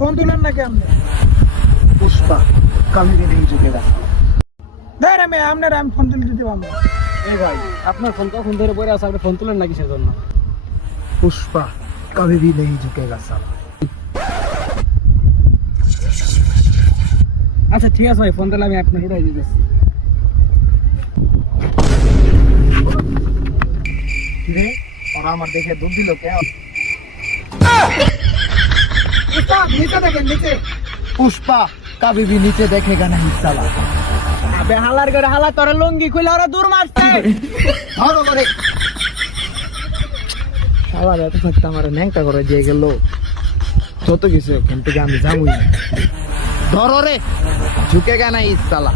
Phone তুলেন নাকি আপনি? পুষ্পা কবি भी नहीं झुकेगा। দেন আমি ফোন তুলে দিতে পারবো। এই ভাই আপনার ফোন কখন ধরে পড়ে আছে, আপনি ফোন তুলেন না কিসের জন্য? पुष्पा कभी भी नहीं झुकेगा साला। আচ্ছা ঠিক আছে ভাই, ফোন দিলে আমি আপনাকে উঠাই দিতেছি। রে और আমার দেখে দুধ দিল কে? উস্তাদ নিচে দেখেন নিচে। पुष्पा कभी भी नीचे देखेगा नहीं साला। আবে হালার করে হালা তোরে লুঙ্গি খুলে ওরা দূর মারছে। ধরো করে শালা এত থাকতে আমার ন্যাংটা করে দিয়ে গেল। যত কিছু এখান থেকে আমি যাবই না। ধরো রে ঝুঁকেগা না ইস সালা।